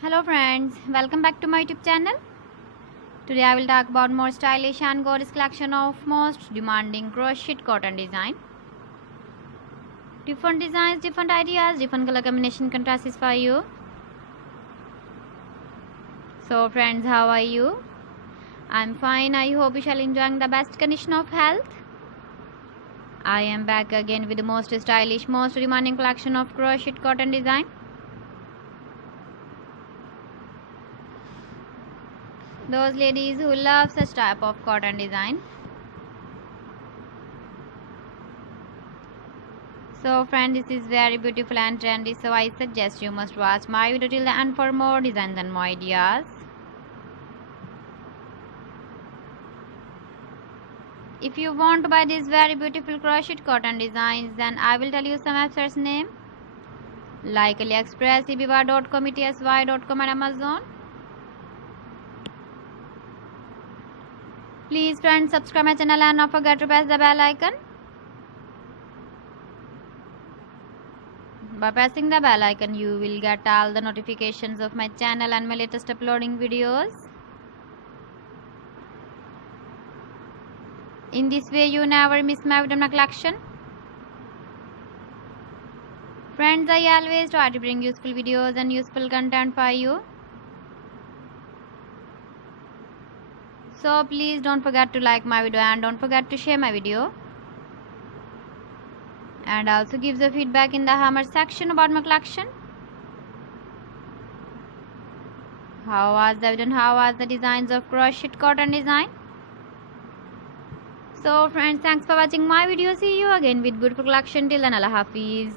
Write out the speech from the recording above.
Hello friends, welcome back to my YouTube channel. Today I will talk about more stylish and gorgeous collection of most demanding crocheted cotton design. Different designs, different ideas, different color combination can satisfy you. So friends, how are you? I'm fine. I hope you shall enjoying the best condition of health. I am back again with the most stylish, most demanding collection of crocheted cotton design. Those ladies who love such type of cotton design. So friend, this is very beautiful and trendy, so I suggest you must watch my video till the end for more designs and more ideas. If you want to buy these very beautiful crocheted cotton designs, then I will tell you some websites name like AliExpress, eBay.com, ETSY.com and Amazon. Please friends, subscribe my channel and not forget to press the bell icon. By pressing the bell icon, you will get all the notifications of my channel and my latest uploading videos. In this way, you never miss my video collection. Friends, I always try to bring useful videos and useful content for you. So please don't forget to like my video and don't forget to share my video. And also give the feedback in the comment section about my collection. How was the video and how was the designs of crocheted cotton design? So friends, thanks for watching my video. See you again with beautiful collection. Till then, Allah Hafiz.